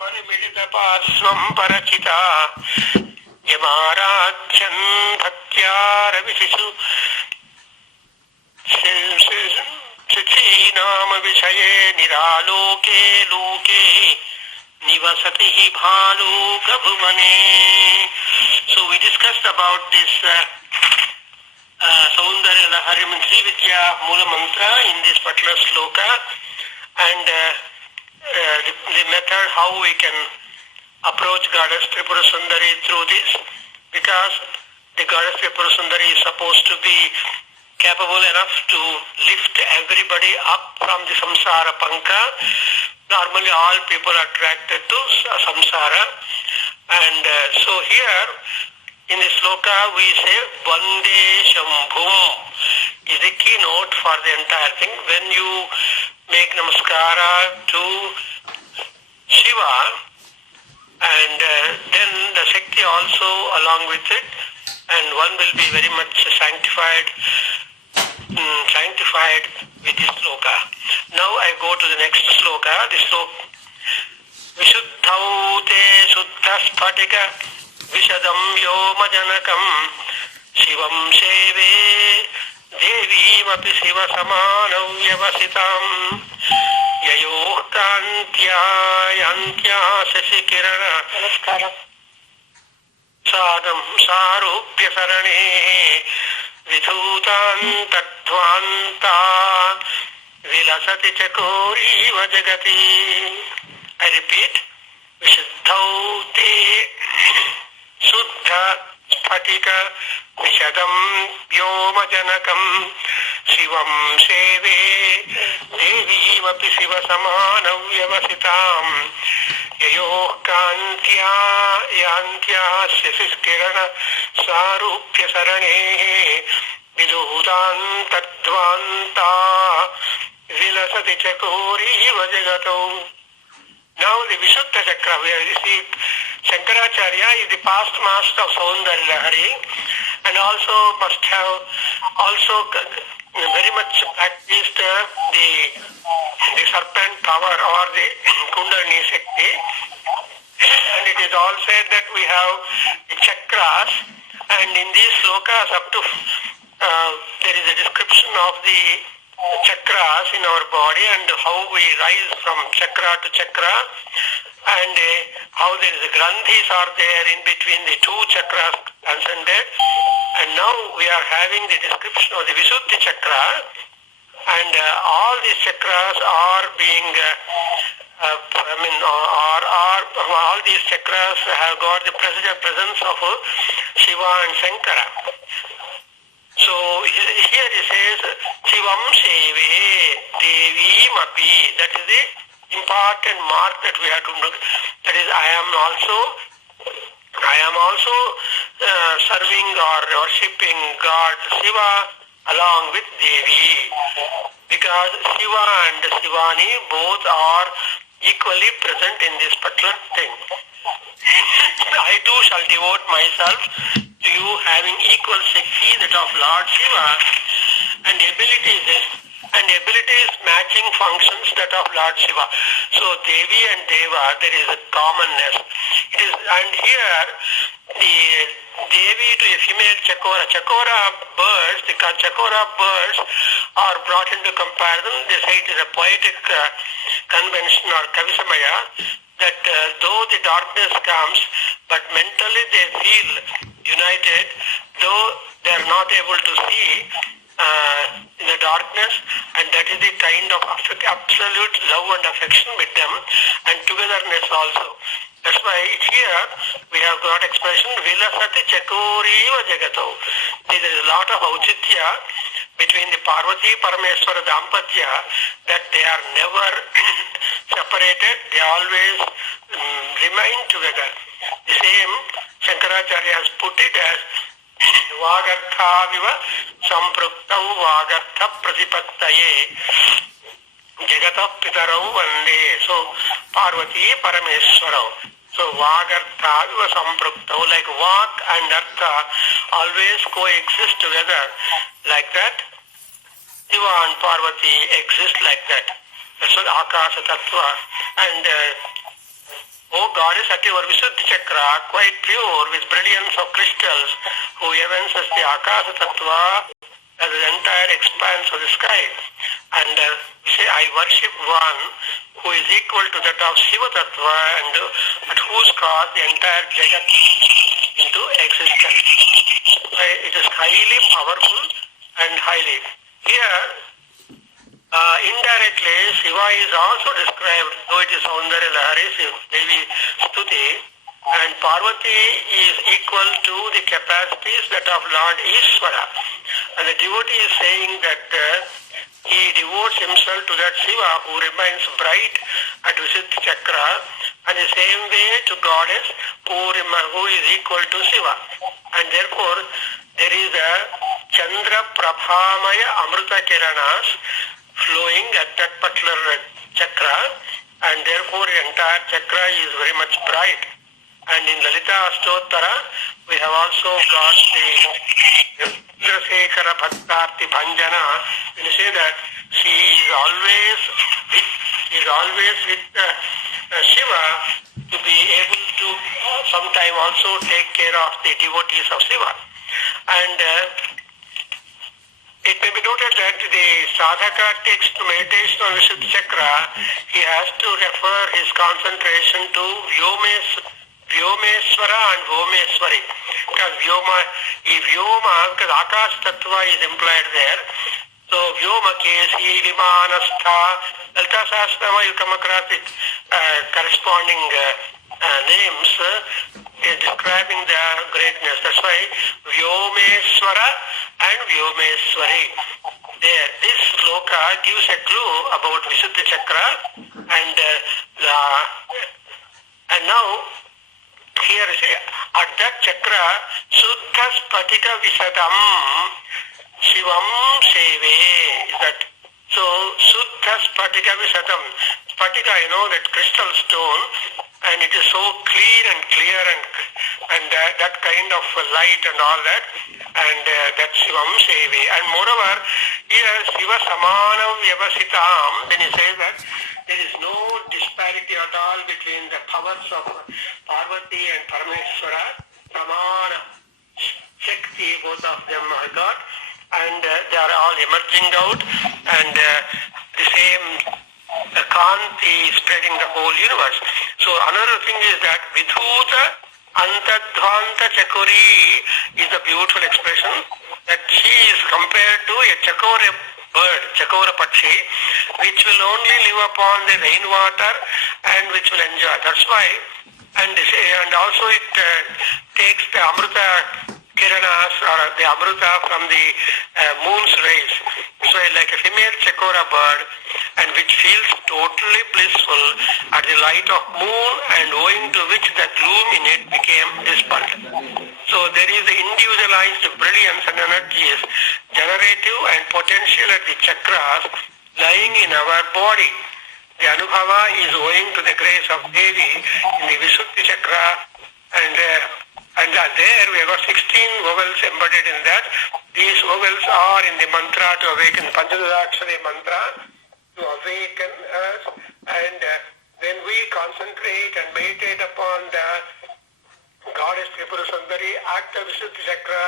परिमिलितपार्श्वं परचिता यमाराध्यन् भक्त्या रविशिशु नाम विषये निरालोके लोके nivasati bhaluka bhuvane. So we discussed about this Soundarya Lahari Sri Vidya Mula Mantra in this particular sloka, and the method how we can approach Goddess Tripura Sundari through this, because the Goddess Tripura Sundari is supposed to be capable enough to lift everybody up from the samsara panka. Normally all people are attracted to samsara, and so here in the sloka we say Vande Shambhum is the keynote for the entire thing. When you make namaskara to Shiva, and then the Shakti also along with it, and one will be very much sanctified with this sloka. Now I go to the next sloka. The sloka Vishuddhau te Suddha Spatika Vishadam Yoma Janakam Shivam Sheve Devim Api Shiva Samanam Vyavasitam Yayoh Kantya Yantya Sasikirana Sadam Sarupya Sarane Vidhutan Tatvanta Vilasati Chakori Vajagati. I repeat, Vishuddhau te Suddha Spatika Vishadam Vyoma Janakam Shivam Sheve Devi Vapi Shiva Samanam Vyavasitam Yayoh Kantya Yantya Sisiskirana Sarupya Sarane Vidhutan Tatvanta Vilasati Chakori Vajagato. Now the Vishuddha Chakra, where you see Shankaracharya is the past master of Soundarya Lahari, and also must have also very much practiced the serpent power or the Kundalini Shakti. And it is all said that we have the chakras, and in these slokas up to there is a description of the chakras in our body and how we rise from chakra to chakra, and how there is granthis are there in between the two chakras transcended. And now we are having the description of the Visuddhi chakra, and all these chakras are being all these chakras have got the presence of Shiva and Shankara. So here it says Shivam Sheve Devi Mapi. That is the important mark that we have to know. That is, I am also serving or worshipping God Shiva along with Devi, because Shiva and Shivani both are equally present in this particular thing. I too shall devote myself to you, having equal Shakti that of Lord Shiva, and abilities matching functions that of Lord Shiva. So Devi and Deva, there is a commonness. It is, and here the Devi to a female Chakora. Chakora birds, the Chakora birds are brought into comparison. They say it is a poetic convention or Kavisamaya, that though the darkness comes, but mentally they feel united, though they are not able to see in the darkness, and that is the kind of absolute love and affection with them, and togetherness also. That's why here we have got expression Vilasati Chakori Vajagato. There is a lot of auchitya between the Parvati Parameswara Dampatya, that they are never separated, they always remain together. The same Shankaracharya has put it as Vagartha viva Sampruktam Vagartha Pratipattaye Jagata Pitarau Vande. So Parvati Parameswaram. So Vagartha viva Sampruktam, like Vak and Artha always coexist together like that. Shiva and Parvati exist like that. That's what Akasha Tattva. And O goddess, at your Visuddhi Chakra, quite pure with brilliance of crystals, who evinces the Akasa Tattva as the entire expanse of the sky. And we say, I worship one who is equal to that of Shiva Tattva and at whose cause the entire Jagat into existence. It is highly powerful and highly. Here, indirectly, Shiva is also described, though it is Soundarya Lahari, Devi Stuti, and Parvati is equal to the capacities that of Lord Ishvara. And the devotee is saying that he devotes himself to that Shiva who remains bright at Visuddhi Chakra, and the same way to Goddess who is equal to Shiva. And therefore, there is a Chandra Prabhamaya Amrita Kiranas flowing at that particular chakra, and therefore the entire chakra is very much bright. And in Lalita Astottara, we have also got the Chandrasekhara Bhaktarti Bhanjana. When you say that she is always with Shiva, to be able to sometime also take care of the devotees of Shiva. And it may be noted that the sadhaka takes to meditation on Visuddhi Chakra, he has to refer his concentration to Vyomeswara and Vomeswari. Because because Akash Tattva is implied there. So Vyoma Kesi, Vimanastha, Lalita Sahasranama, you come across the corresponding names describing the greatness. That's why Vyomeswara and Vyomeswari. There, this sloka gives a clue about Visuddhi Chakra, and now here is at that chakra Suddha Spatika Visadam Shivam Seve. Is that so? Suddha Spatika Visadam. Spatika, that crystal stone, and it is so clean and clear and that kind of light and all that, and that's Shivam Seve. And moreover, here Shiva Samana Vyavasitam, then he says that there is no disparity at all between the powers of Parvati and Parameshwara. Samana Shakti, both of them are got, and they are all emerging out, and the same Kanti spreading the whole universe. So another thing is that Vidhuta Antadvanta Chakori is a beautiful expression, that she is compared to a Chakora bird, Chakora Pakshi, which will only live upon the rainwater and which will enjoy. That's why, and also it takes the Amrita Kiranas or the Amrita from the moon's rays. So like a female Chakora bird, and which feels totally blissful at the light of moon, and owing to which the gloom in it became dispelled. So there is the individualized brilliance and energies, generative and potential at the chakras lying in our body. The Anubhava is owing to the grace of Devi in the Visuddhi Chakra, and there we have got 16 vowels embedded in that. These vowels are in the mantra to awaken, Panchadakshari mantra, to awaken us, and when we concentrate and meditate upon the Goddess Tripura Sundari at the Visuddhi Chakra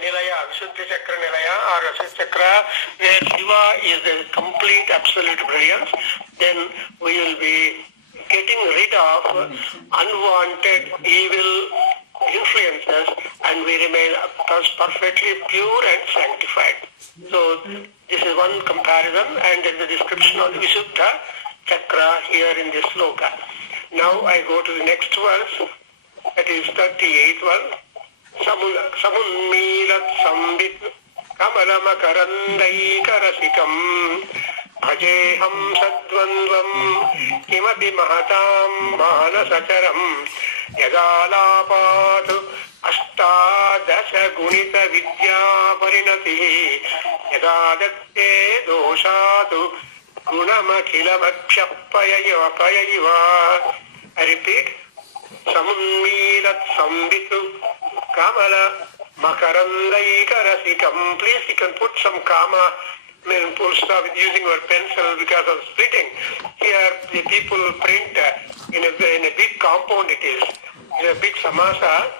Nilaya, Visuddhi Chakra Nilaya or Visuddhi Chakra, where Shiva is the complete absolute brilliance, then we will be getting rid of unwanted evil influences, and we remain perfectly pure and sanctified. So this is one comparison, and there is a description of the Visuddha Chakra here in this sloka. Now I go to the next verse, that is 38th one. Samunmilat Sambit Kamalamakarandaikarasitam Bhajeham Sadvandvam Kimapi Mahatam Manasacharam Yadalapatu Ashtadasha Gunita Vidya Parinati Yadadatte Doshatu Gunamakhilamakshapayayiva. I repeat, Samunmilat Sambitu Kamala Makarandaikarasitam. Please, you can put some Kama full stop with using your pencil because of splitting. Here the people print in a big compound it is, in a big samasa,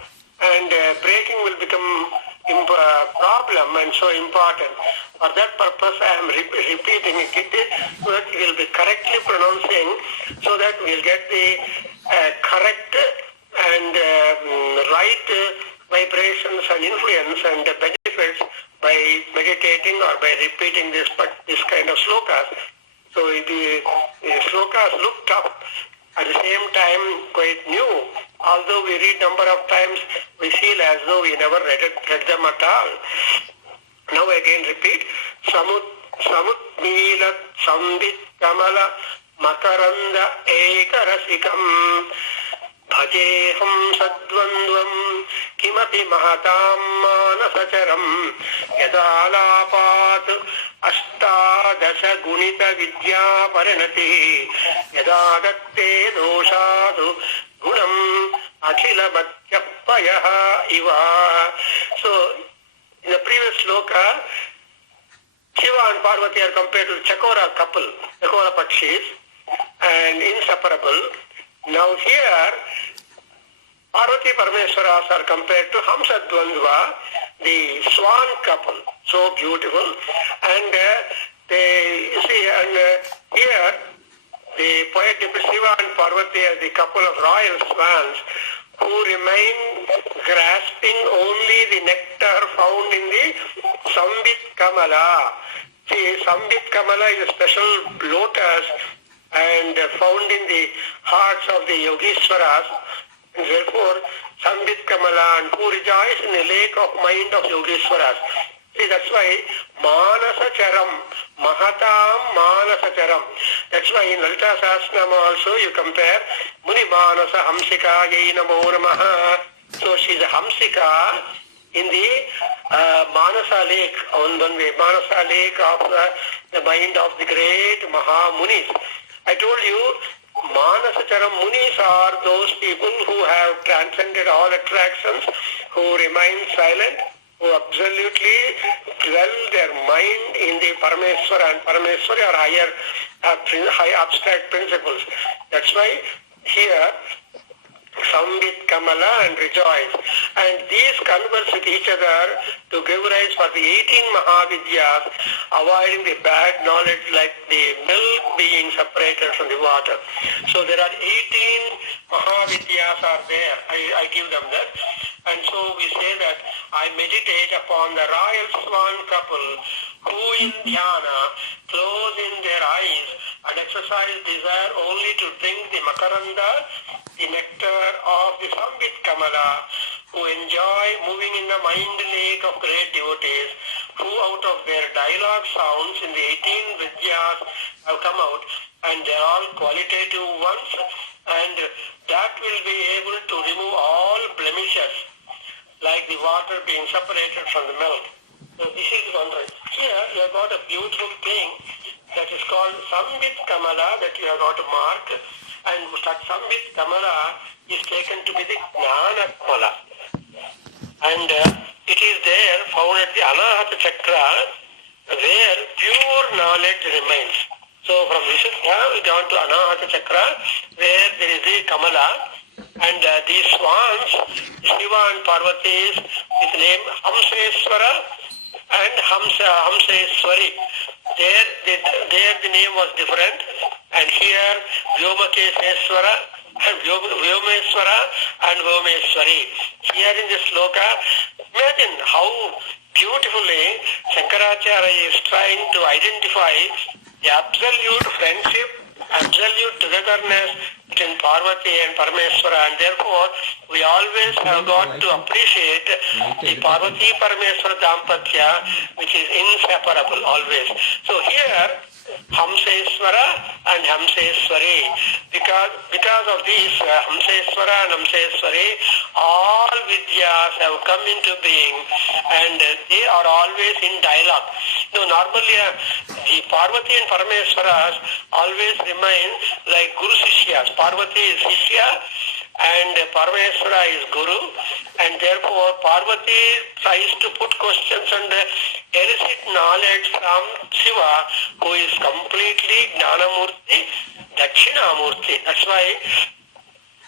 and breaking will become problem and so important. For that purpose I am repeating it so that we will be correctly pronouncing, so that we will get the correct and right vibrations and influence and benefits by meditating or by repeating this kind of slokas. So the slokas look tough, at the same time quite new. Although we read number of times, we feel as though we never read them at all. Now again repeat. Samut Neelat Sambit Kamala Makaranda Ekarasikam Bhajeham Sadvandvam Kimapi Mahatam Manasacharam Yadalapat Ashtadasha Gunita Vidya Parinati Yadadatte Doshadu Gunam Akhila Bhatyappayaha Iva. So in the previous sloka, Shiva and Parvati are compared to the Chakora couple, Chakora Pakshis, and inseparable. Now here, Parvati Parameswaras are compared to Hamsadvandva, the swan couple, so beautiful. And here the poet depicts Shiva and Parvati as the couple of royal swans who remain grasping only the nectar found in the Sambit Kamala. See, Sambit Kamala is a special lotus and found in the hearts of the Yogeshwaras, and therefore Sambit Kamala, and who rejoice in the lake of mind of Yogeshwaras. See, that's why Manasacharam, Mahatam Manasacharam. That's why in Lalita Sahasranama also you compare Muni Manasa Hamsika Yai Namo Namaha. So she is a Hamsika in the Manasa lake, on one way, Manasa lake of the mind of the great Maha Munis. I told you, Manasacharam Munis are those people who have transcended all attractions, who remain silent, who absolutely dwell their mind in the Parameswara and Parameswari or high abstract principles. That's why here Sambit Kamala and rejoice. And these converse with each other to give rise for the 18 Mahavidyas, avoiding the bad knowledge like the milk being separated from the water. So there are 18 Mahavidyas are there. I give them that. And so we say that I meditate upon the royal swan couple who in dhyana close in their eyes and exercise desire only to drink the makaranda, the nectar of the Sambit Kamala, who enjoy moving in the mind lake of great devotees, who out of their dialogue sounds in the 18 Vidyas have come out, and they are all qualitative ones, and that will be able to remove all blemishes, like the water being separated from the milk. So this is one right. Here you have got a beautiful thing that is called Sambit Kamala that you have got to mark, and Sambit Kamala is taken to be the Jnana Kamala. And it is there found at the Anahata Chakra where pure knowledge remains. So from Vishuddha we go on to Anahata Chakra where there is the Kamala, and these swans, Shiva and Parvati's, is named Hamseswara and Hamseswari. There the name was different, and here Vyomakeswara and Vyomeswara and Vyomeswari. Here in this sloka, imagine how beautifully Shankaracharya is trying to identify the absolute friendship, absolute togetherness between Parvati and Parameswara, and therefore we always have got to appreciate the Parvati Parameswara Dampatya, which is inseparable always. So here Hamseswara and Hamseswari, because of these Hamseswara and Hamseswari, all Vidyas have come into being, and they are always in dialogue. Normally the Parvati and Parameswaras always remain like Guru Sishyas. Parvati is Sishya and Parameswara is Guru, and therefore Parvati tries to put questions and elicit knowledge from Shiva, who is completely Jnanamurti, Dakshinamurti. That's why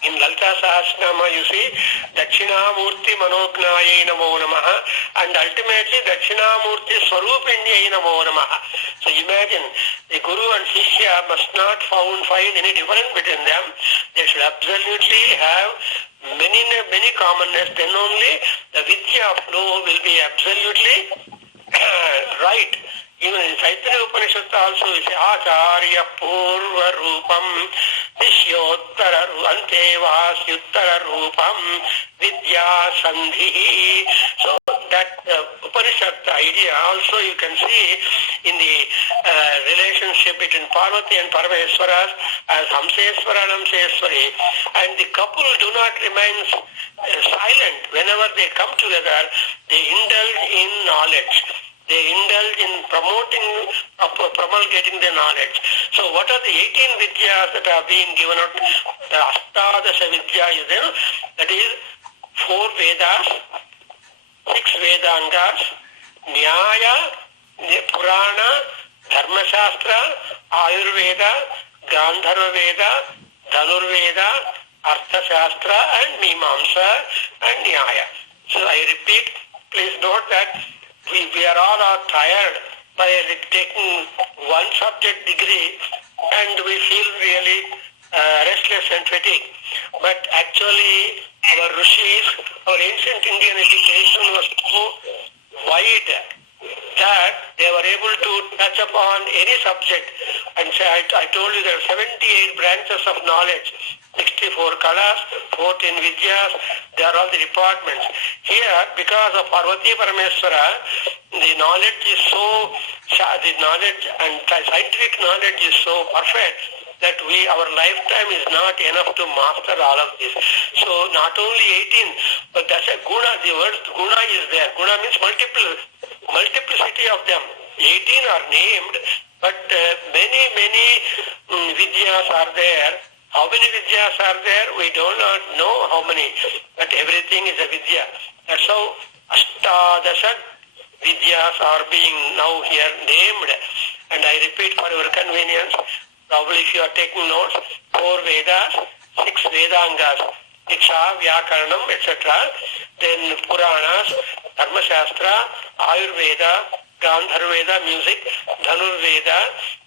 in Lalita Sahasranama you see Dakshinamurti Manognaye Namo Namaha, and ultimately Dakshinamurti Swarupinyai Namo Namaha. So imagine, the Guru and Shishya must not find any difference between them. They should absolutely have many commonness. Then only the Vidya flow will be absolutely right. Even in Chaitanya Upanishad also we say Acharya Purva Rupam Vishyottara Antevasyuttara Rupam Vidya Sandhi. So that Upanishad idea also you can see in the relationship between Parvati and Parameswaras as Hamseswara and Hamseswari, and the couple do not remain silent. Whenever they come together, they indulge in knowledge. They indulge in promulgating the knowledge. So what are the 18 vidyas that are being given out? The Astadasha Vidya is there. That is 4 Vedas, 6 Vedangas, Nyaya, Purana, Dharmashastra, Ayurveda, Gandharva Veda, Dhanurveda, Arthashastra, and Mimamsa and Nyaya. So I repeat, please note that we are all tired by taking one subject degree and we feel really restless and fatigued. But actually our rishis, our ancient Indian education was so wide that they were able to touch upon any subject. And so I told you there are 78 branches of knowledge, 64 kalas, 14 vidyas, they are all the departments. Here, because of Parvati Parameswara, the knowledge is so, the knowledge and scientific knowledge is so perfect that our lifetime is not enough to master all of this. So not only 18, but that's a guna, the word guna is there. Guna means multiplicity of them. 18 are named, but many vidyas are there. How many vidyas are there? We do not know how many, but everything is a vidya. That's how Ashtadasha vidyas are being now here named. And I repeat for your convenience, probably if you are taking notes, 4 Vedas, 6 Vedangas, Diksha, Vyakaranam, etc. Then Puranas, Dharmashastra, Ayurveda, Gandharveda, music, Dhanurveda,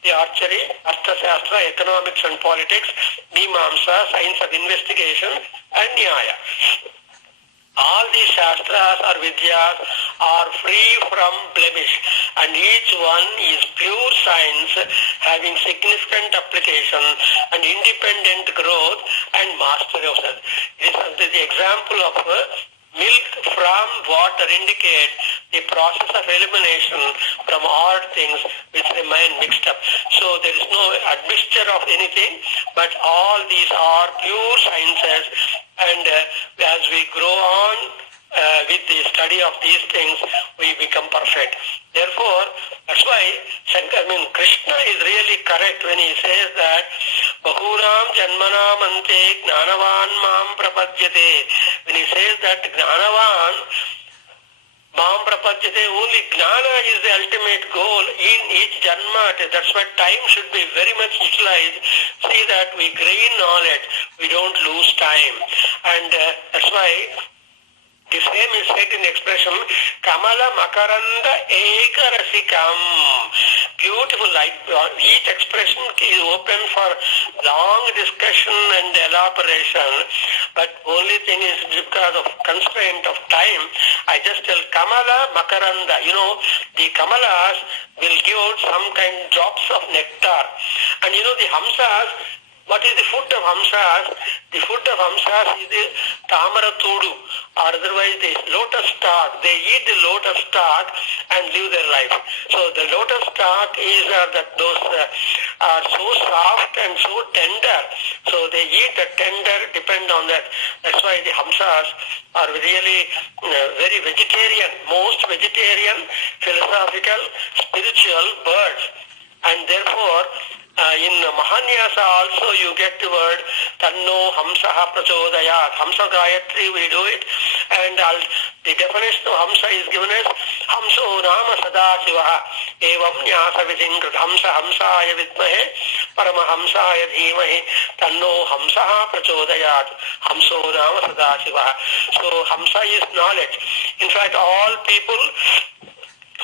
the archery, Arthashastra, economics and politics, Mimamsa, science of investigation, and Nyaya. All these shastras or vidyas are free from blemish, and each one is pure science having significant application and independent growth and mastery of self. This is the example of milk from water indicates the process of elimination from all things which remain mixed up. So there is no admixture of anything, but all these are pure sciences, and as we grow on with the study of these things, we become perfect. Therefore, that's why Krishna is really correct when he says that Bahunam Janmanam Ante Gnanavan Mam Prapadyate. When he says that Gnanavan Mam Prapadyate, only Gnana is the ultimate goal in each Janma. That's why time should be very much utilized. See that we gain knowledge, we don't lose time. And that's why the same is said in the expression, Kamala Makaranda Ekarasikam. Beautiful. Each expression is open for long discussion and elaboration, but only thing is because of constraint of time, I just tell Kamala Makaranda. The Kamalas will give out some kind drops of nectar. And the Hamsas, what is the food of Hamsas? The food of Hamsas is the Tamara Tudu, or otherwise the lotus stalk. They eat the lotus stalk and live their life. So the lotus stalk is those are so soft and so tender. So they eat the tender, depend on that. That's why the Hamsas are really very vegetarian, most vegetarian, philosophical, spiritual birds. And therefore, in Mahanyasa also you get the word Tanno Hamsaha Prachodayat. Hamsa Gayatri we do it, and the definition of Hamsa is given as Hamso Nama Sadashiva Evam Nyasa Vidingrat Hamsa Hamsaya Vidmahe Paramahamsaya Dhimahi Tanno Hamsaha Prachodayat Hamso Nama Sadashiva. So Hamsa is knowledge. In fact, all people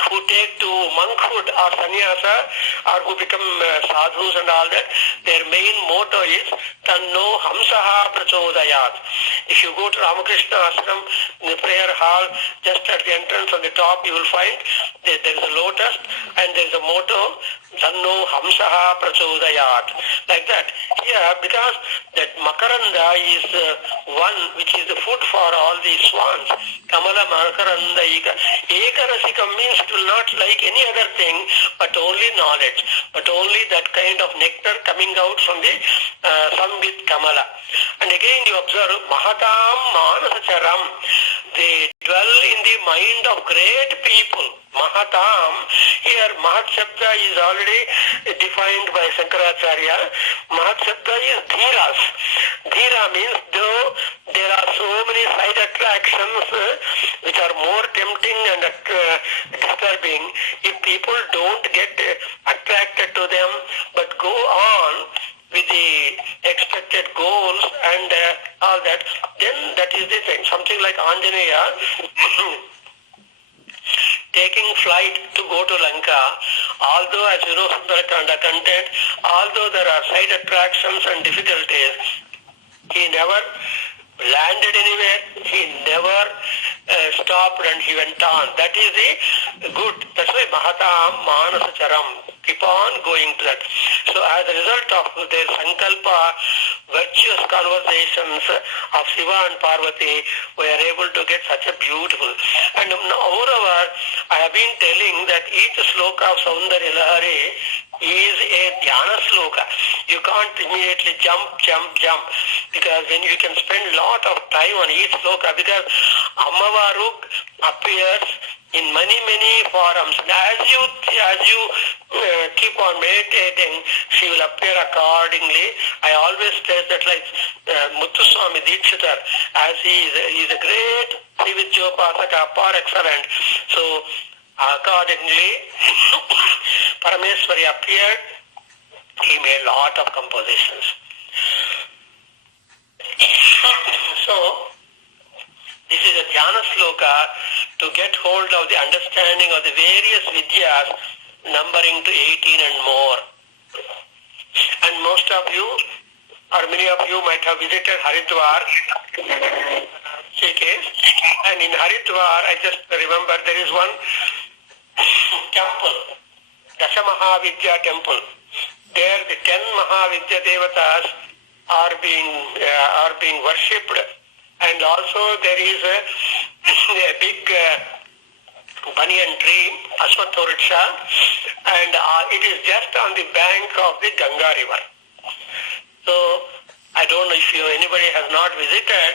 who take to monkhood or sannyasa or who become sadhus and all that, their main motto is Tanno Hamsaha Prachodayat. If you go to Ramakrishna Ashram in the prayer hall, just at the entrance on the top you will find there is a lotus and there is a motto Tanno Hamsaha Prachodayat. Like that. Here, because that Makaranda is one which is the food for all the swans. Kamala Makaranda Ekarasika means it will not like any other thing but only knowledge, but only that kind of nectar coming out from the Sambit Kamala. And again you observe Mahatam Manasacharam. They dwell in the mind of great people. Mahatam, here Mahat Shabda is already defined by Shankaracharya. Mahat Shabda is Dhiras. Dhira means though there are so many side attractions which are more tempting and disturbing, if people don't get attracted to them but go on with the expected goals and all that, then that is the thing. Something like Anjaneya taking flight to go to Lanka, although as you know Sundarakanda content, although there are side attractions and difficulties, he never landed anywhere, he never stopped and he went on. That is the good. That's why Mahatam Manasacharam. Keep on going to that. So as a result of their Sankalpa, virtuous conversations of Shiva and Parvati, we are able to get such a beautiful. And moreover, I have been telling that each sloka of Soundarya Lahari is a dhyana sloka. You can't immediately jump, because then you can spend a lot of time on each sloka, because Ammavaru appears in many forums. And as you keep on meditating, she will appear accordingly. I always stress that, like Muthuswami Dikshitar, as he is a great Srividyopasaka par excellence. So accordingly, Parameswari appeared. He made a lot of compositions. So this is a dhyana sloka to get hold of the understanding of the various vidyas numbering to 18 and more. And most of you, or many of you might have visited Haridwar, and in Haridwar, I just remember there is one temple, Dashamahavidya temple. There the 10 Mahavidya Devatas are being worshipped, and also there is a big banyan tree, Ashwatha Vriksha, and it is just on the bank of the Ganga river. So I don't know if anybody has not visited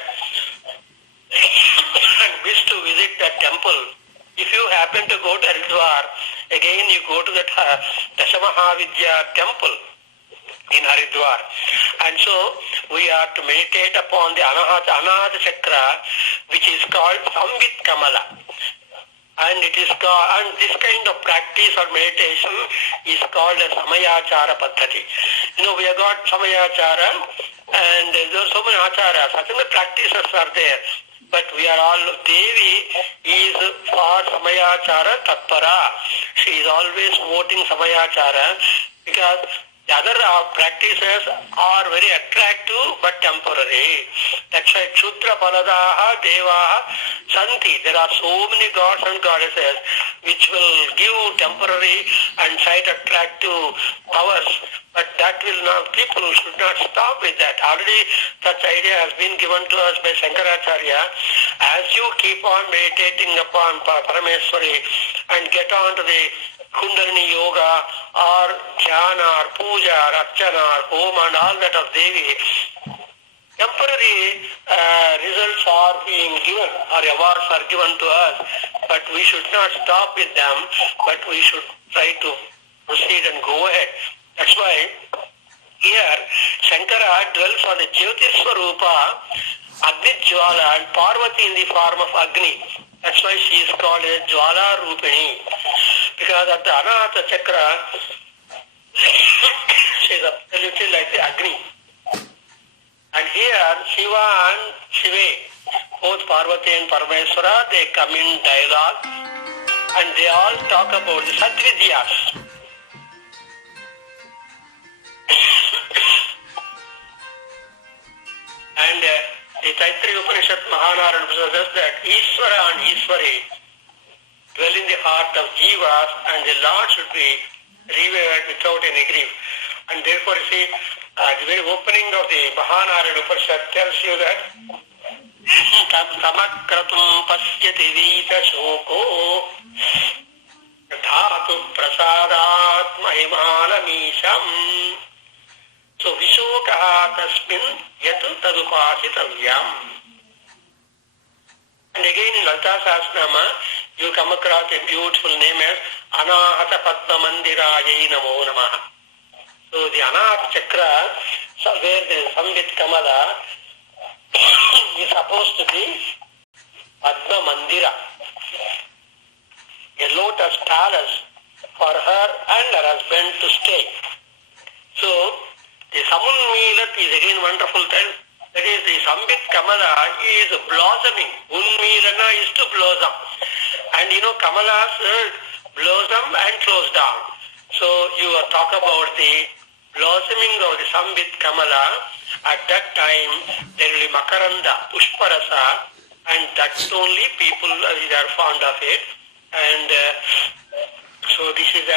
and wish to visit that temple. If you happen to go to Haridwar, again you go to that Dashamahavidya temple in Haridwar. And so we are to meditate upon the Anahata Chakra, which is called Sambit Kamala. And it is called, and this kind of practice or meditation is called a Samayachara Paddhati. We have got Samayachara, and there are so many acharas. I think the practices are there. But we are all, Devi is for Samayachara Tatpara. She is always voting Samayachara, because the other practices are very attractive but temporary. That's why Kshudra Paladaha Devaha Santi. There are so many gods and goddesses which will give temporary and sight attractive powers. But that will not, people should not stop with that. Already such idea has been given to us by Shankaracharya. As you keep on meditating upon Parameswari and get on to the Kundalini Yoga or Dhyana or Puja or Archana or Homa and all that of Devi, temporary results are being given or awards are given to us, but we should not stop with them, but we should try to proceed and go ahead. That's why here Shankara dwells on the Jyoti Swarupa, Agni Jwala, and Parvati in the form of Agni. That's why she is called a Jwala Rupini. Because at the Anahata Chakra, she is absolutely like the Agni. And here, Shiva and Shive, both Parvati and Parameswara, they come in dialogue and they all talk about the Satvidyas. And the Taittiriya Upanishad, Mahanarayana Upanishad says that Ishvara and Ishwari dwell in the heart of Jivas and the Lord should be revered without any grief. And therefore, you see, the very opening of the Mahanarayana Upanishad tells you that Tamakratum pasyati vita shoko dhatu prasadat mahimanamisham. So vishokaha tasmin yatu tadupasitavyam. And again in Lalita Sahasranama, you come across a beautiful name as Anahata Padma Mandirayai Namo Namaha. So the Anahata Chakra, where the Sambit Kamala is supposed to be Padma Mandira, a lotus palace for her and her husband to stay. So the Samunmilat is again wonderful time. That is, the Sambit Kamala is blossoming. Unmilana is to blossom. And you know, Kamalas blossom and close down. So you are talk about the blossoming of the Sambit Kamala. At that time, there will be Makaranda, Pushparasa, and that's only people are fond of it. And so this is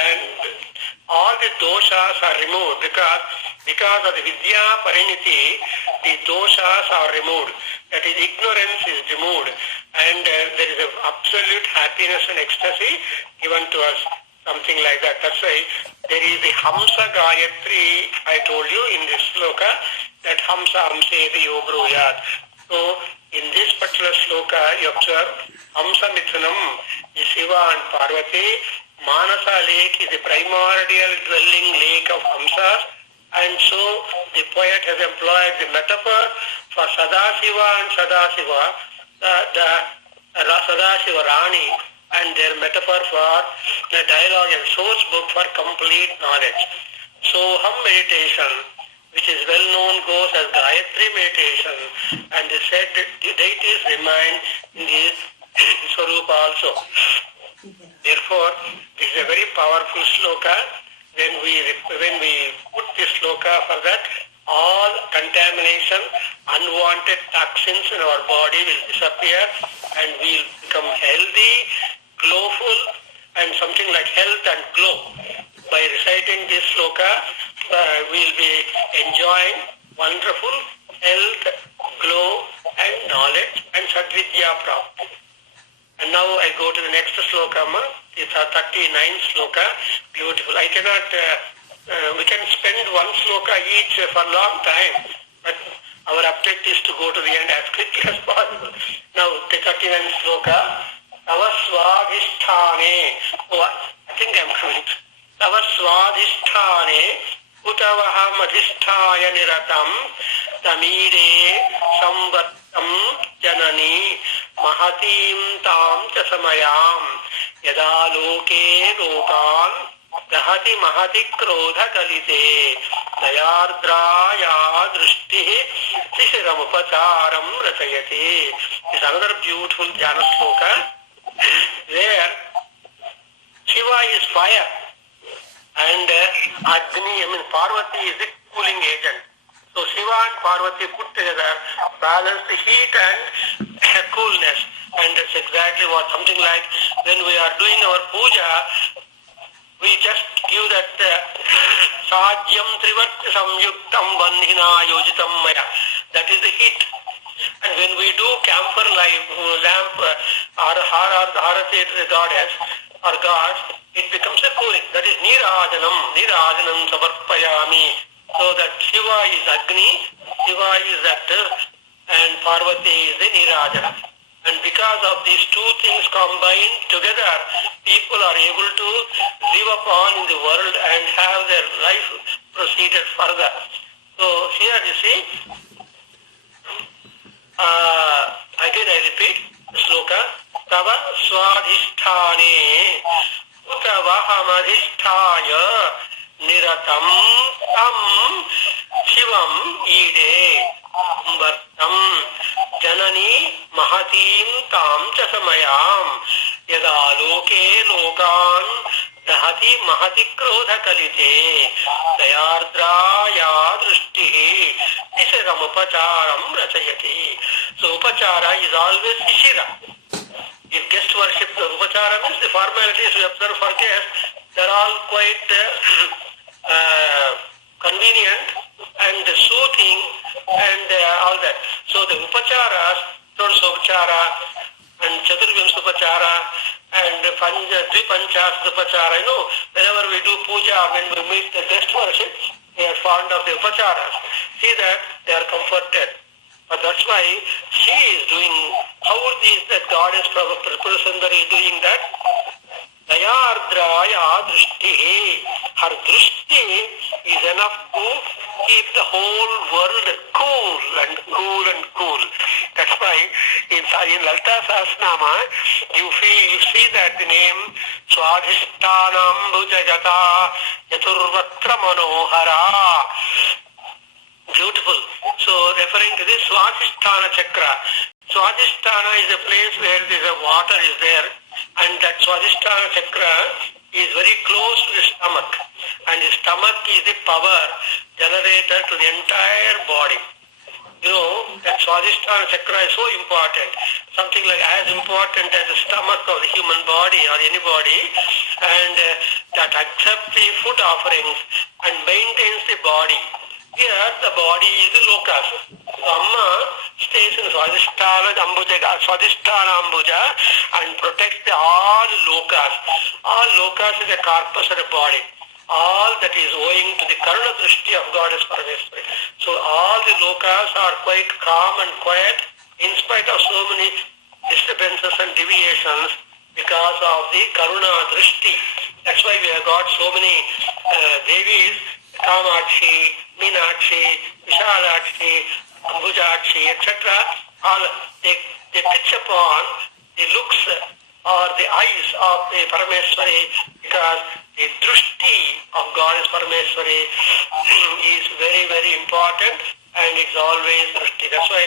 all the doshas are removed because of the Vidya Pariniti, the doshas are removed. That is, ignorance is removed. And there is an absolute happiness and ecstasy given to us. Something like that. That's why there is the Hamsa Gayatri, I told you in this sloka, that Hamsa Hamsevi Yobruyat. So in this particular sloka, you observe Hamsa Mithunam is Shiva and Parvati. Manasa lake is the primordial dwelling lake of Hamsas. And so the poet has employed the metaphor for Sadashiva and Sadashiva, the Sadashiva Rani, and their metaphor for the dialogue and source book for complete knowledge. So Ham meditation, which is well known, goes as Gayatri meditation, and they said that the deities remain in this Swarupa also. Therefore, this is a very powerful sloka. When we put this sloka for that, all contamination, unwanted toxins in our body will disappear and we will become healthy, glowful, and something like health and glow. By reciting this sloka, we will be enjoying wonderful health, glow, and knowledge and Sadvidya Prapti. And now I go to the next sloka, it's a 39th sloka, beautiful. I cannot, we can spend one sloka each for a long time, but our object is to go to the end as quickly as possible. Now, the 39th sloka, Tava Swadhisthane, I think I'm coming. Tava Swadhisthane, Utavaha Madhisthaya Niratam, Tamire Samvattam Janani, Mahatim Tam Chasamayam, Yada Loke Lokan, Dahati Mahati Krodha Kalite, Dayadraya Drishti, Sishiramupacharam Rasayate. Is another beautiful Jnana sloka where Shiva is fire and Agni, Parvati is the cooling agent. So Shiva and Parvati put together balance the heat and coolness. And that's exactly what, something like when we are doing our puja, we just give that Sajyam Trivarti Samyuktam Bandhina Yojitam Maya. That is the heat. And when we do camphor lamp or harati to the goddess or god, it becomes a cooling. That is Nirajanam Samarpayami. So that Shiva is Agni, Shiva is that, and Parvati is the Nirajana. And because of these two things combined together, people are able to live upon in the world and have their life proceeded further. So here you see, again I repeat, sloka, tava swadhisthane utavahamadhisthaya niratam tam shivam ide vartam janani mahatim tam cha samayam yada loke lokan dahati mahati krodha kalite dayardraya drishtihi isaram upacharam rachayati. So upachara is always shira. If guest worship, the upachara means the formalities we observe for guests, they are all quite convenient and soothing and all that. So the upacharas, Upachara and Chaturvimsa Upachara and Dvipanchas Upachara, whenever we do puja, when we meet the guest worship, they are fond of the upacharas. See that they are comforted. But that's why she is doing, how is that goddess Prabhakargaru doing that? Dayaardraya drishtihi. Her drishti is enough to keep the whole world cool and cool and cool. That's why in Lalita Sahasranama you see that the name Swadhishtanam Bhujagata Yaturvatra Manohara. Beautiful. So referring to this Swadhisthana Chakra. Swadhisthana is a place where the water is there, and that Swadhisthana Chakra is very close to the stomach, and the stomach is the power generator to the entire body. That Swadhisthana Chakra is so important, something like as important as the stomach of the human body or any body, and that accepts the food offerings and maintains the body. Here the body is the lokas. So Amma stays in Swadhisthana Ambuja and protects all lokas. All lokas is a corpus of the body. All that is owing to the Karuna Drishti of Goddess Parameswari. So all the lokas are quite calm and quiet in spite of so many disturbances and deviations because of the Karuna Drishti. That's why we have got so many Devis, Kamakshi, Meenakshi, Vishalakshi, Ambujakshi, etc. All they pitch upon the looks or the eyes of the Parameswari, because the drishti of Goddess Parameswari is very, very important, and it's always drishti. That's why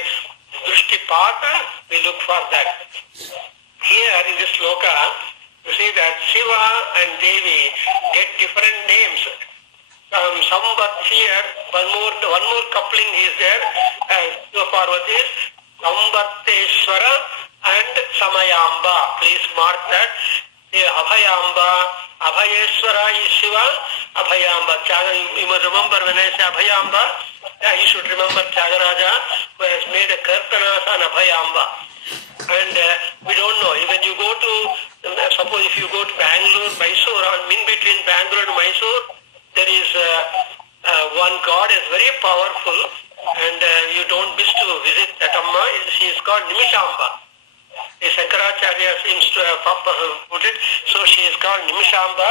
drishti pata, we look for that. Here in this sloka, you see that Shiva and Devi get different names. Sambat here, one more coupling is there, as Shiva Parvati is Sambatteshwara and Samayamba. Please mark that. Abhayamba, Abhayeshwara is Shiva, Abhayamba. You must remember when I say Abhayamba, you should remember Tyagaraja, who has made a Kirtanas on Abhayamba. And we don't know, when you go to, suppose if you go to Bengaluru, Mysore, or in between Bengaluru and Mysore, there is one god is very powerful, and you don't miss to visit that Amma. She is called Nimishamba. The Shankaracharya seems to have put it. So she is called Nimishamba,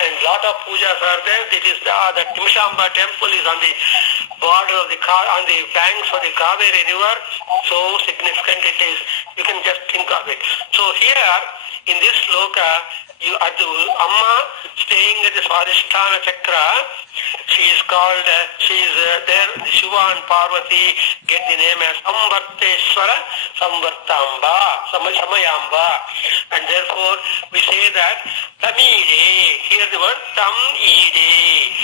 and lot of pujas are there. It is that Nimishamba temple is on the border of on the banks of the Kaveri river. So significant it is. You can just think of it. So here in this sloka, Amma staying at the Swadhisthana Chakra, she is called, there, Shiva and Parvati get the name as Samvarteshwara, Samvartamba, Samayamba. And therefore we say that Tamide, here the word Tam-ide.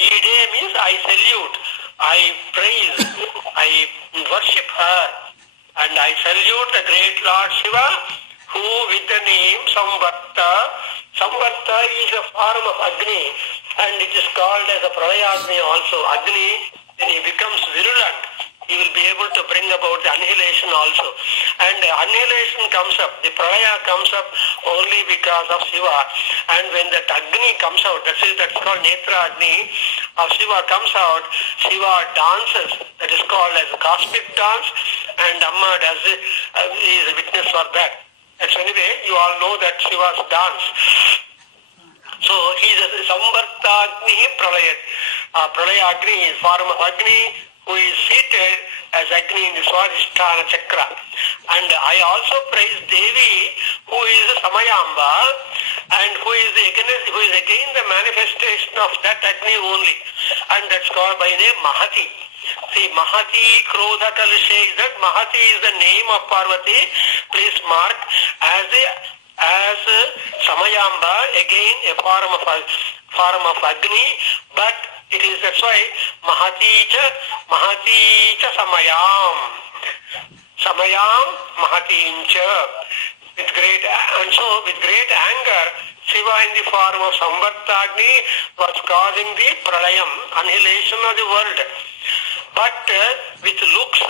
Ide means I salute, I praise, I worship her, and I salute the great Lord Shiva, who with the name Samvarta is a form of Agni, and it is called as a Pralayagni also. Agni, when he becomes virulent, he will be able to bring about the annihilation also. And annihilation comes up, the Pralaya comes up only because of Shiva. And when that Agni comes out, that's called Netra Agni of Shiva comes out, Shiva dances, that is called as a cosmic dance, and Amma is a witness for that. And so anyway, you all know that Shiva's dance. So he is a Samvartagni Pralayat. Pralayagni is form of Agni, who is seated as Agni in the Swadhisthana Chakra. And I also praise Devi, who is Samayamba, and who is again the manifestation of that Agni only. And that's called by name Mahati. See, Mahati Krodha Kalshe is that. Mahati is the name of Parvati. Please mark as Samayamba, again a form of Agni, but it is, that's why Mahati cha Samayam. Samayam Mahatincha. With great anger, Shiva in the form of Samvartagni was causing the pralayam, annihilation of the world. But with looks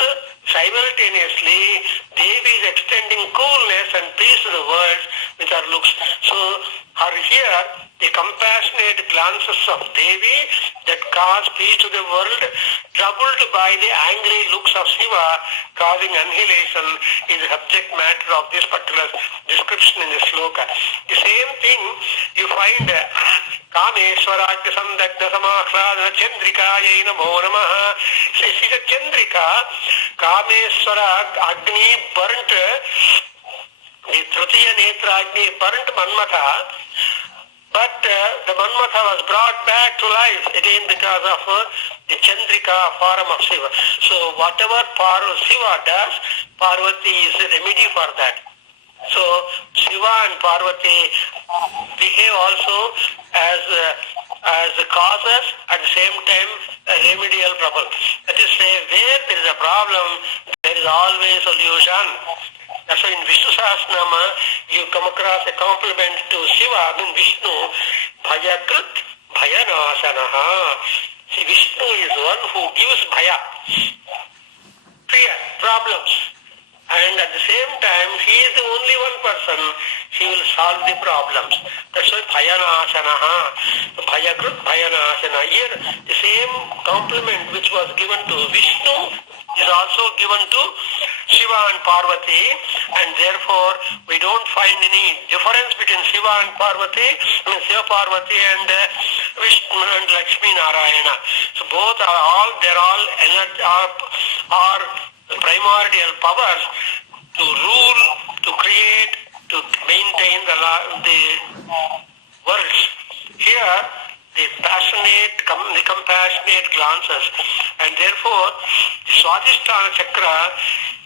simultaneously, Devi is extending coolness and peace to the world with her looks. So here, the compassionate glances of Devi that cause peace to the world, troubled by the angry looks of Shiva, causing annihilation, is the subject matter of this particular description in the sloka. The same thing you find Kameshwaragya Sandagna Samakhlada Chandrikaya Namo Namaha. See the Chandrika, Kameshwara Agni burnt, the Tritiya Netra Agni burnt Manmatha, but the Manmatha was brought back to life again because of the Chandrika form of Shiva. So whatever Shiva does, Parvati is a remedy for that. So Shiva and Parvati behave also as causes, at the same time a remedial problem. That is, say, where there is a problem, there is always solution. That's why in Vishnu Sahasranama you come across a compliment to Shiva, I mean Vishnu, Bhayakrit Bhayanasanaha. See, Vishnu is one who gives Bhaya, fear, problems. And at the same time, he is the only one person, he will solve the problems. That's why Bhayanasanaha, Bhayakrit Bhayanasana. Here, the same compliment which was given to Vishnu is also given to Shiva and Parvati, and therefore we don't find any difference between Shiva and Parvati, Shiva Parvati and Vishnu and Lakshmi Narayana. So both they're all primordial powers to rule, to create, to maintain the worlds. Here, the compassionate glances, and therefore the Swadhisthana Chakra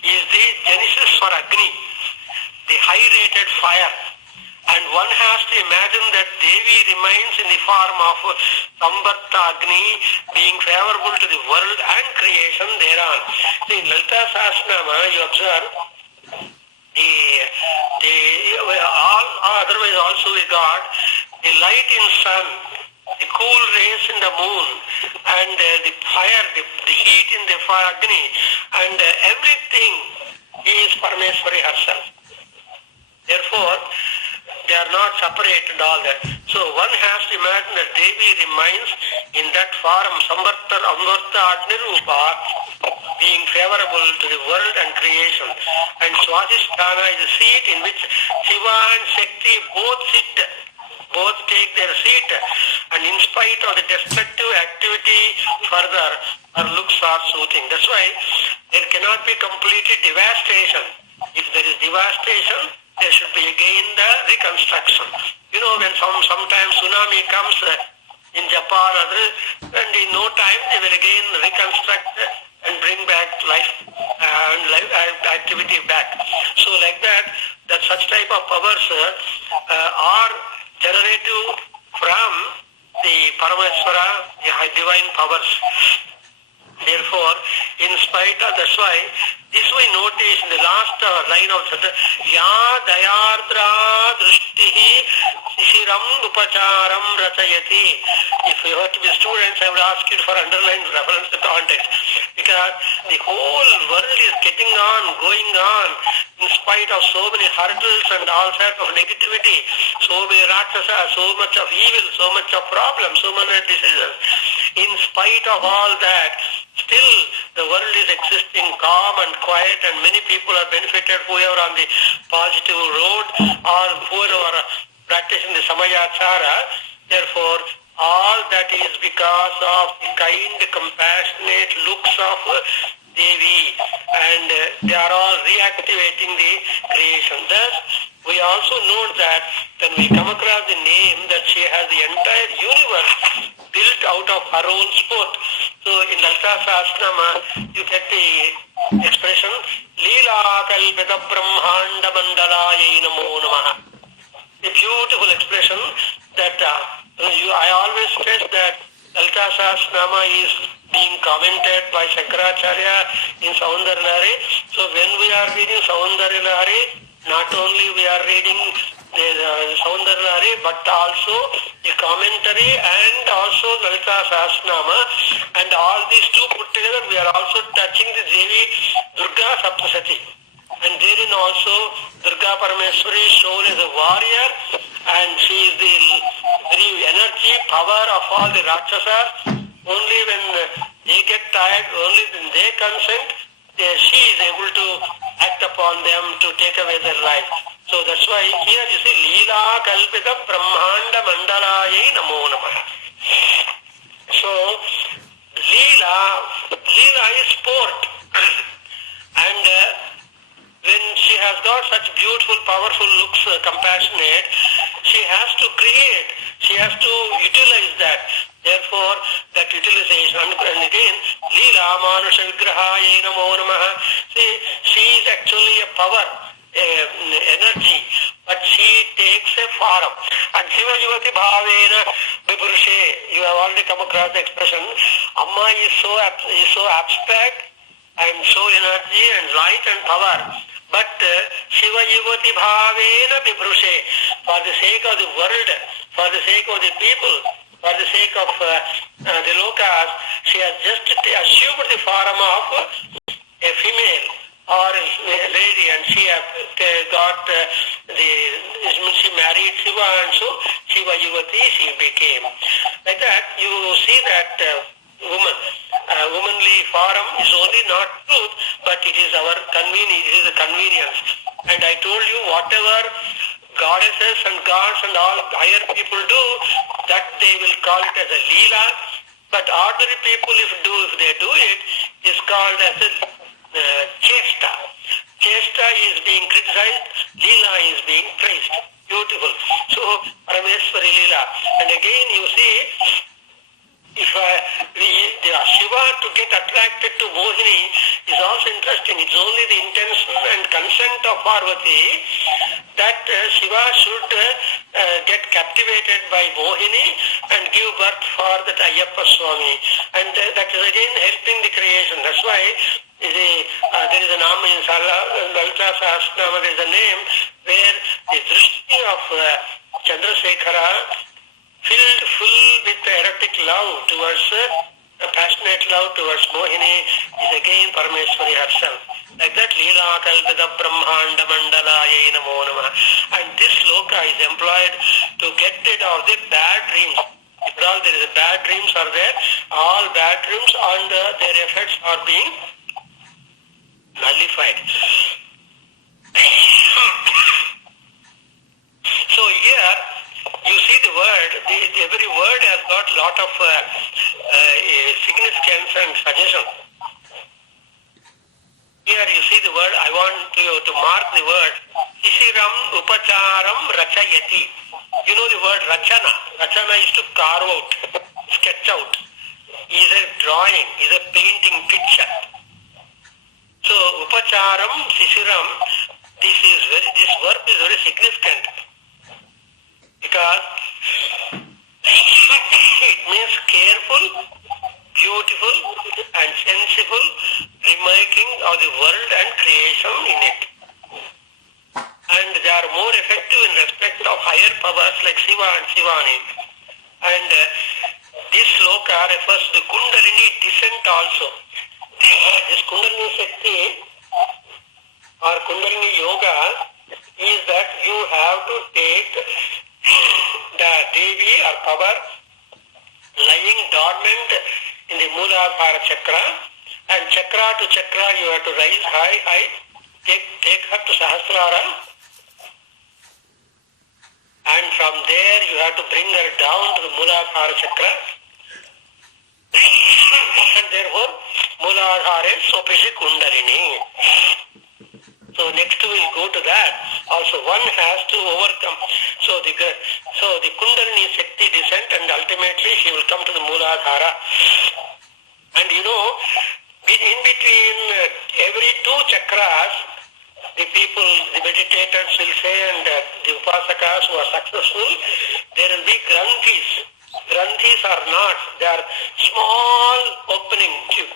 is the genesis for Agni, the high-rated fire. And one has to imagine that Devi remains in the form of Samvarta Agni, being favorable to the world and creation thereon. In Lalita Sahasranama, you observe otherwise also we got the light in sun, the cool rays in the moon, and the fire, the heat in the fire Agni, and everything is Parameswari herself. Therefore, they are not separated, all that. So one has to imagine that Devi remains in that form, Samvarta Amvarta Agni Rupa, being favorable to the world and creation. And Swadhisthana is a seat in which Shiva and Shakti both take their seat, and in spite of the destructive activity further, her looks are soothing. That's why there cannot be completed devastation. If there is devastation, there should be again the reconstruction. You know, when sometimes tsunami comes in Japan, and in no time they will again reconstruct and bring back life and activity back. So like that such type of powers are generative from the Parameswara, the divine powers. Therefore, in spite of, that's why, this we notice in the last line of Sata, Ya Dayardra Drishtihi Sishiram Upacharam Rachayati. If you were to be students, I would ask you for underline reference to context. Because the whole world is getting on, going on, in spite of so many hurdles and all sorts of negativity, so many rakshasa, so much of evil, so much of problems, so many diseases. In spite of all that, still the world is existing calm and quiet, and many people are benefited, whoever on the positive road or whoever are practicing the Samayachara. Therefore, all that is because of the kind, compassionate looks of Devi, and they are all reactivating the creation. Thus, we also note that when we come across the name that she has the entire universe built out of her own sport. So in Lalita Sahasranama, you get the expression, Leela Kalpita Brahmanda Mandalayai Namo Namaha. A beautiful expression that I always stress that Lalita Sahasranama is being commented by Shankaracharya in Soundarya Lahari. So when we are reading Soundarya Lahari, not only we are reading the Soundarya Lahari, but also the commentary and also Lalita Sahasranama, and all these two put together, we are also touching the Devi Durga Saptasati. And therein also Durga Parameswari is shown as a warrior, and she is the very energy, power of all the Rakshasas. Only when they get tired, only when they consent, she is able to act upon them to take away their life. So that's why here you see Leela Kalpita Brahmanda Mandalayai Namo Namaha. So Leela is sport. And when she has got such beautiful, powerful looks, compassionate, she has to create, she has to utilize that. Therefore, that utilization, and again, Leela Manusha Vigrahaya Namo Namaha. See, she is actually a power, energy, but she takes a form. And Shiva Yuvati Bhavena Vipurushe, you have already come across the expression, Amma is so abstract, I am so energy and light and power. But Shiva Yuvati Bhavena Vipurushe, for the sake of the world, for the sake of the people, for the sake of the lokas, she has just assumed the form of a female or a lady, and she has got she married Shiva, and so Shiva Yuvati she became. Like that, you see that womanly form is only not truth, but it is our convenience, it is a convenience. And I told you, whatever goddesses and gods and all higher people do, that they will call it as a leela, but ordinary people if they do it, is called as a chesta. Chesta is being criticized, leela is being praised. Beautiful. So Parameswari leela. And again you see, if Shiva to get attracted to Mohini is also interesting. It's only the intention and consent of Parvati that Shiva should get captivated by Mohini and give birth for that Ayyappa Swami. And that is again helping the creation. That's why there is a name in Lalita Sahasranama, there is a name where the drishti of Chandrasekhara filled full with erotic love towards, passionate love towards Mohini, is again Parameswari herself. Like that, Leela Kalpita Brahmanda Mandalayai Namo Namaha. And this sloka is employed to get rid of the bad dreams. If at all there is a bad dreams are there, all bad dreams and their effects are being nullified. So here, you see the word, every word has got a lot of significance and suggestion. Here you see the word, I want you to mark the word, Isiram Upacharam Rachayati. You know the word Rachana. Rachana is to carve out, sketch out. Is a drawing, is a painting picture. So Upacharam, Sisiram, this verb is very significant. Because it means careful, beautiful and sensible remaking of the world and creation in it. And they are more effective in respect of higher powers like Shiva and Shivani. And this sloka refers to the Kundalini descent also. This Kundalini Shakti or Kundalini Yoga is that you have to take the Devi or power lying dormant in the Mooladhara chakra, and chakra to chakra you have to rise high, take her to Sahasrara, and from there you have to bring her down to the Mooladhara chakra. And therefore Mooladhara is so precious. So the Kundalini Shakti descent, and ultimately she will come to the Mooladhara. And in between every two chakras, the people, the meditators will say, and the upasakas who are successful, there will be granthis. Granthis are knots. They are small opening tubes.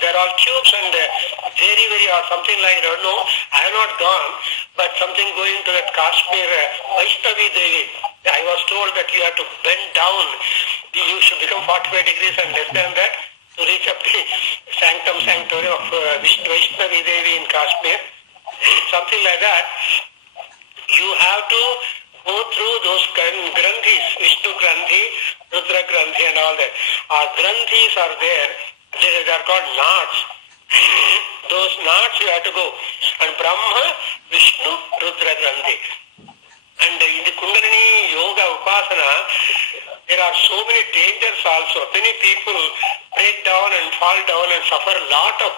They're all tubes, and very, very, or something like, I don't know, I have not gone, but something going to that Kashmir, Vaishnavi Devi. I was told that you have to bend down. You should become 45 degrees and less than that to reach up the sanctuary of Vaishnavi Devi in Kashmir. Something like that. You have to go through those granthis, Vishnu Granthi, Rudra Granthi and all that. Our granthis are there. They are called knots. Those knots you have to go. And Brahma, Vishnu, Rudra Granthi. And in the Kundalini Yoga Upasana, there are so many dangers also. Many people break down and fall down and suffer a lot of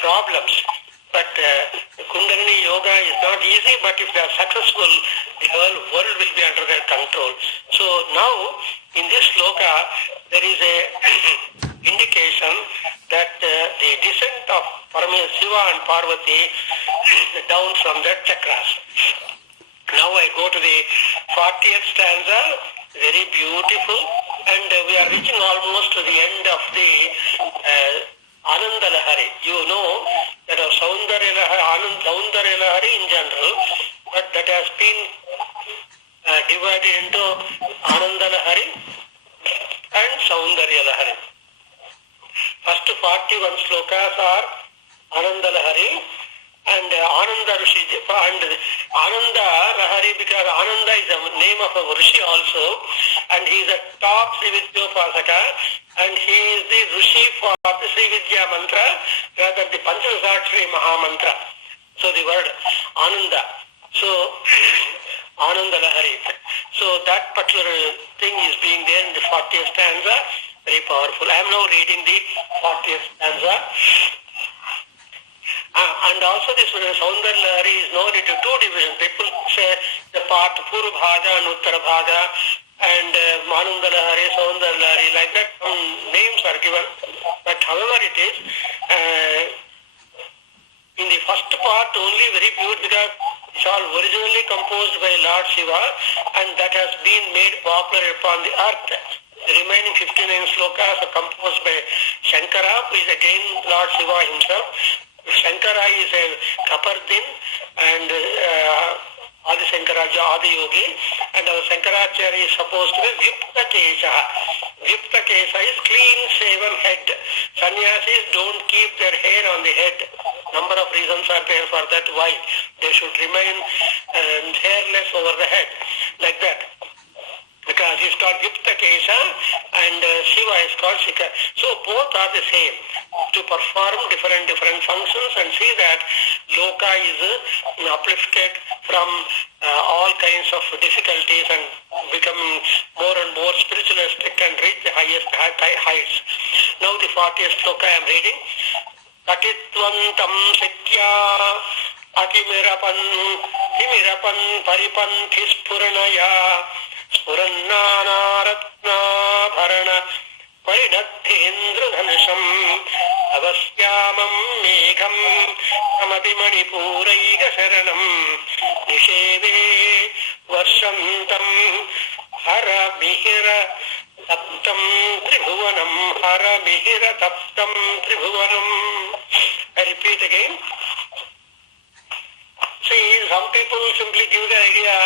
problems. But Kundalini Yoga is not easy, but if they are successful, the whole world will be under their control. So now, in this sloka, there is a indication that the descent of Shiva and Parvati down from their chakras. Now I go to the 40th stanza, very beautiful, and we are reaching almost to the end of the Ananda Lahari. You know that Soundarya Lahari in general, but that has been divided into Ananda Lahari and Soundarya Lahari. First 41 slokas are Ananda Lahari, and Ananda Rishi, and Ananda Lahari, because Ananda is the name of a Rishi also, and he is a top Srividyopasaka, and he is the Rishi for the Srividya mantra, rather the Panchasakshari Mahamantra. So the word Ananda. So Ananda Lahari. So that particular thing is being there in the 40th stanza, very powerful. I am now reading the 40th stanza. And also this Soundarya Lahari is known into two divisions. People say the part Purva Bhaga and Uttara Bhaga, and Ananda Lahari, Soundarya Lahari, like that some names are given. But however it is, in the first part only very beautiful, because it's all originally composed by Lord Shiva, and that has been made popular upon the earth. The remaining 59 slokas are composed by Shankara, who is again Lord Shiva himself. Shankara is a Kapardin, and Adi Shankaraja, Adi Yogi, and our Shankaracharya is supposed to be Vipta Kesha. Vipta Kesha is clean shaven head. Sannyasis don't keep their hair on the head. Number of reasons are there for that, why they should remain hairless over the head, like that. Because he is called Vipta Kesha and Shiva is called Shika. So both are the same, to perform different functions, and see that Loka is uplifted from all kinds of difficulties and becoming more and more spiritualistic and reach the highest heights. Now the 40th sloka I am reading. Tatitvantam Shakya Timirapan Paripanthi Spuranaya Spurannana Bharana Parinathendra Dhanasham Avasyamam Megham Amapi Manipuraiga Sharanam Nisheve Varshantam Hara Mihira Taptam Tribhuvanam Hara Mihira Taptam Tribhuvanam. I repeat again. See, some people simply give the idea,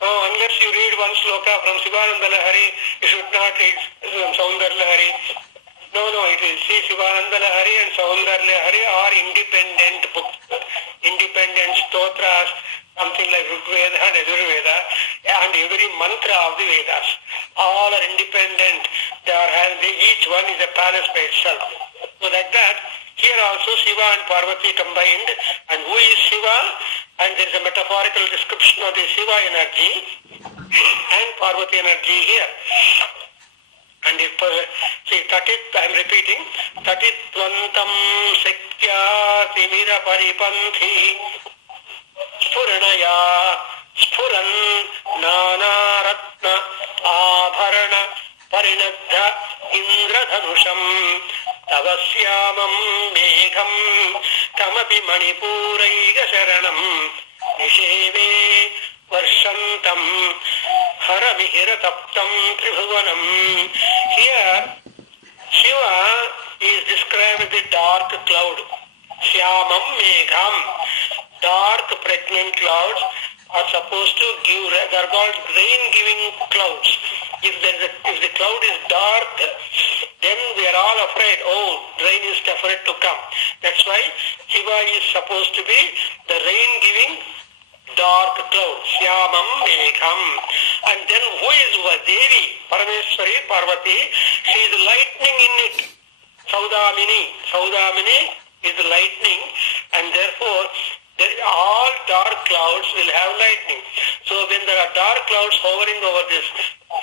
unless you read one sloka from Sivananda Lahari, you should not read Soundarya Lahari. No, it is, see, Sivananda Lahari and Soundarya Lahari are independent books, independent stotras, something like Rigveda and Yajurveda, and every mantra of the Vedas. All are independent. Each one is a palace by itself. So like that, here also Shiva and Parvati combined, and who is Shiva? And there is a metaphorical description of the Shiva energy and Parvati energy here. And if, see, Tatit, I am repeating, Tatitvantam Shakya Timira Paripanthi Spuranaya Spuran Nanaratna Abharana Parinadha Indradhanusham Tavasyamam Megham Kamapi Manipuraiga Sharanam Nisheve Varshantam Haramihira Taptam Tribhuvanam. Here Shiva is described as the dark cloud. Syamam Megham. Dark pregnant clouds are supposed to give, they are called rain-giving clouds. If the cloud is dark, then we are all afraid, rain is definite to come. That's why Shiva is supposed to be the rain-giving dark cloud. Syamam Megham. And then who is Devi? Parameshwari, Parvati. She is lightning in it. Saudamini is the lightning, and therefore all dark clouds will have lightning. So when there are dark clouds hovering over this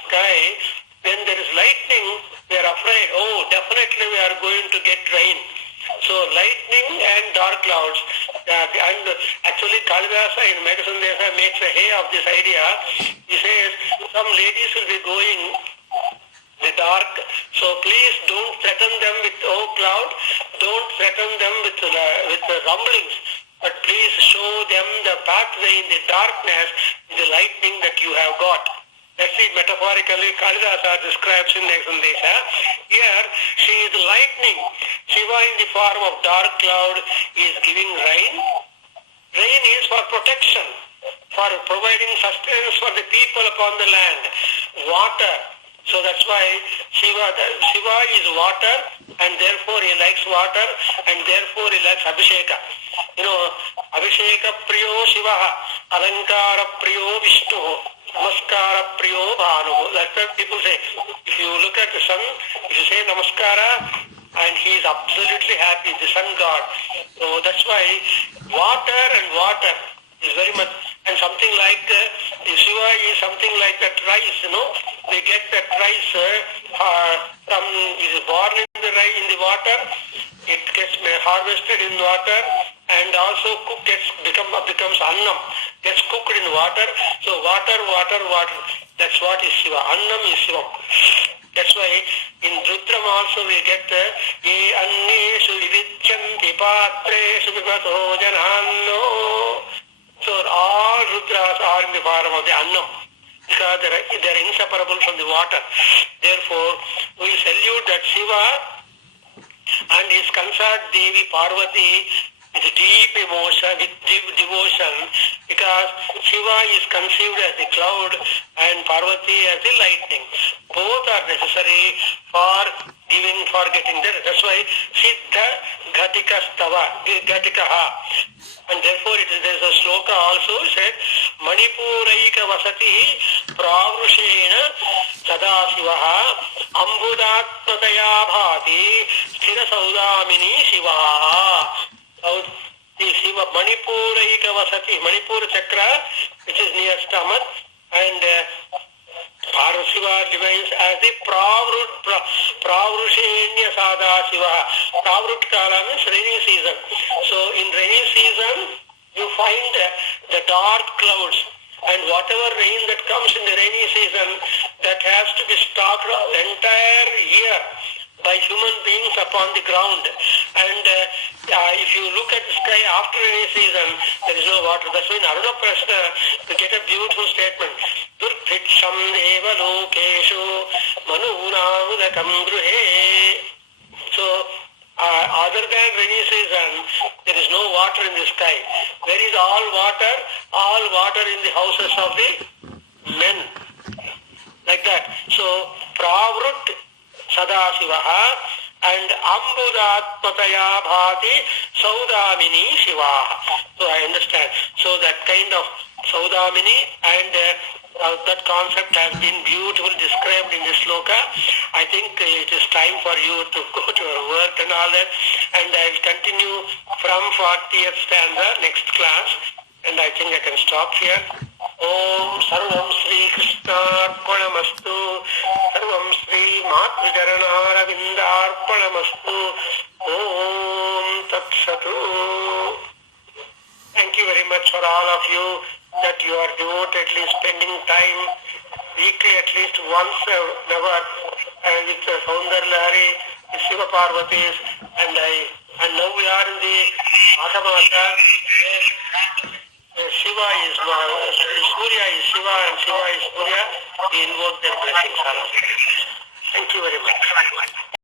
sky, when there is lightning, we are afraid, definitely we are going to get rain. So lightning and dark clouds, and actually Kalidasa in Meghasandesa makes a hay of this idea. He says some ladies will be going the dark, so please don't threaten them with cloud, don't threaten them with the rumblings, but please show them the pathway in the darkness, the lightning that you have got. That's it metaphorically Kalidasa describes in Meghasandesa. Here she is lightning. Shiva in the form of dark cloud is giving rain. Rain is for protection, for providing sustenance for the people upon the land. Water. So that's why Shiva is water, and therefore he likes water, and therefore he likes Abhisheka. Abhisheka Priyo Shiva, Alankara Priyo Vishnu, Namaskara Priyo Bhanu. That's what people say. If you look at the sun, if you say Namaskara, and he is absolutely happy, the sun god. So that's why water is very much, and something like Shiva is something like that rice, They get that rice is born in the water, it gets harvested in water, and also becomes annam, gets cooked in water. So water. That's what is Shiva. Annam is Shiva. That's why in Rudram also we get ye anneshu vivicchanti patreshu vivato jananno. So all Rudras are in the form of the annam, because they are inseparable from the water. Therefore, we salute that Shiva and his consort Devi Parvati with deep emotion, with deep devotion, because Shiva is conceived as the cloud and Parvati as the lightning. Both are necessary for getting there. That's why Siddha Ghatika Ghatikaha. And therefore there is a sloka also said, Manipuraika Vasati Pravrushena Sadasivaha Ambudatmataya Bhati Sthira Saudamini Shivaha. The Shiva Manipuraika Vasati, Manipura Chakra, which is near stomach, and Shiva remains as the Pravrushenya Sadasiva. Pravrut Kala means rainy season. So in rainy season, you find the dark clouds, and whatever rain that comes in the rainy season, that has to be stocked the entire year by human beings upon the ground. And if you look at the sky after rainy season, there is no water. That's why in Aruna Prashna, we get a beautiful statement. Durpitsham eva lokeshu manunamudakam gruhe. So, other than rainy season, there is no water in the sky. There is all water in the houses of the men. Like that. So, Pravrut Sadasivaha and Ambudatmataya Bhati Saudamini Shivaha. So I understand. So that kind of Saudamini and that concept has been beautifully described in this sloka. I think it is time for you to go to your work and all that. And I will continue from 40th stanza next class. And I think I can stop here. Om Sarvam Sri Krishnarpanamastu. Sarvam Sri Matvijaranaravindarpanamastu. Om Tat Satu. Thank you very much. much for all of you that you are devotedly spending time weekly at least once an hour with Soundarya Lahari, with Shiva Parvatis, and now we are in the Makamasa, where Shiva is Surya is Shiva and Shiva is Surya. We invoke their blessings. Thank you very much.